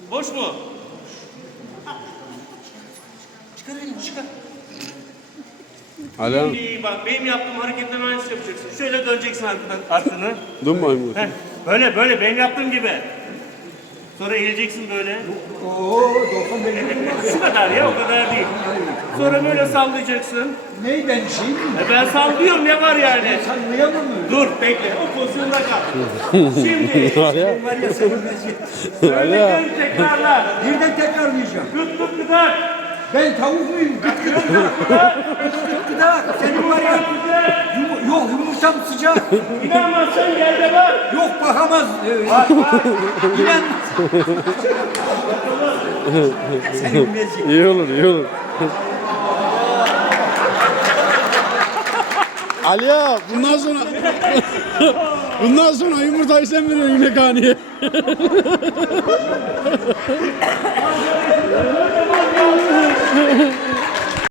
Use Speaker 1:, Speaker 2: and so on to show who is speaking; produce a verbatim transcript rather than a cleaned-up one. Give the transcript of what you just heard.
Speaker 1: Boş mu? Çıkar elini çıkar.
Speaker 2: Ala.
Speaker 1: İyi bak benim yaptığım hareketten aynısını yapacaksın. Şöyle döneceksin arkadan arkanı.
Speaker 2: Dur maymun.
Speaker 1: Heh, böyle böyle benim yaptığım gibi. Sonra eğileceksin böyle.
Speaker 3: Oo, doksan benim.
Speaker 1: Şu kadar ya o kadar değil. Sonra böyle sallayacaksın.
Speaker 3: Neyden şey mi?
Speaker 1: E ben sallıyorum ne var yani?
Speaker 3: Sallayamam mı?
Speaker 1: Dur bekle o pozisyonda kal. Şimdi
Speaker 2: Ala.
Speaker 3: Var ya senin vaziyet.
Speaker 1: söylediklerini tekrarla.
Speaker 3: Birden tekrarlayacağım.
Speaker 1: Gıt gıt gıdak.
Speaker 3: Ben tavuk muyum? Gıt gıt gıdak. Gıdak. Senin var ya. Yum yok yumurtam sıcak.
Speaker 1: İnanmazsan yerde bak.
Speaker 3: Yok bakamaz.
Speaker 1: Bak bak.
Speaker 3: İnan. Senin vaziyet.
Speaker 2: İyi olur, iyi olur. Ali ya, bundan sonra bundan sonra yumurtayı sen veriyorsun yemekhaneye.